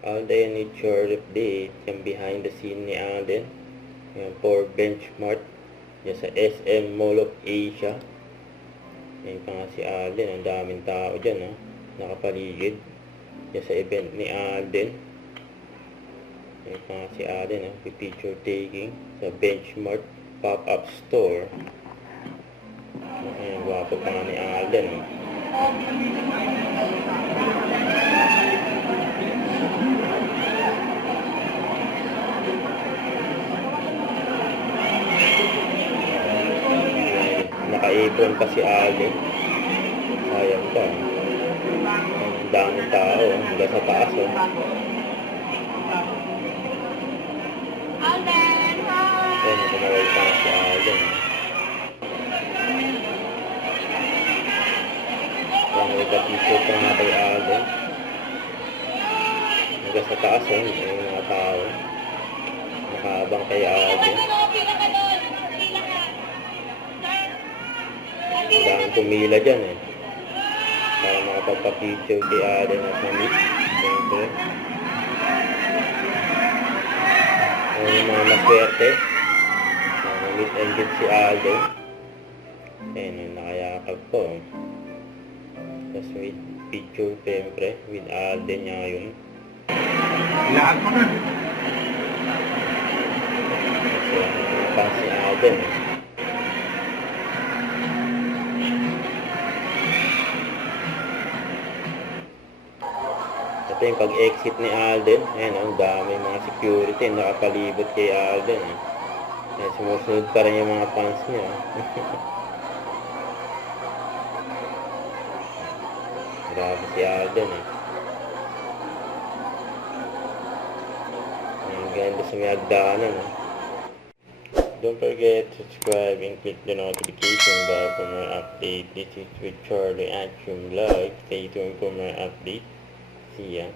Alden need short update. Yung behind the scene ni Alden. Yan for benchmark. Yan sa SM Mall of Asia. Yan pa nga si Alden. Ang daming tao dyan, nakapaligid. Yan sa event ni Alden. Yan pa nga si Alden, picture taking sa benchmark pop-up store. Ayan, gwapo pa nga ni Alden. Nakaipon pa si Alden. Sayang pa. Ang daming tao hanggang sa taas. Alden, hi! Ayan, kumawal pa nga si Alden. Ayan, nagka-picture pa nga kay Alden. Hanggang sa taas, yung mga tao. Nakaabang kay Alden. Ang daming pumila dyan para makapagpa-picture kay Alden at mamit. Siyempre. Yung mga maswerte. Mamit and get si Alden. Ayan, nakayakap po. Tapos with picture siyempre with Alden niya yun. Lahat mo na. Kasi pa si Alden. Ito yung pag-exit ni Alden. Ayan, ang dami mga security nakapalibot kay Alden. Ayan, sumusunod pa rin yung mga fans niya. Grabe si Alden Ang ganda sa may hagdanan. Don't forget to subscribe and click the notification bell for more update. This is with Charlie Action Vlog. Stay tuned for more update. See ya.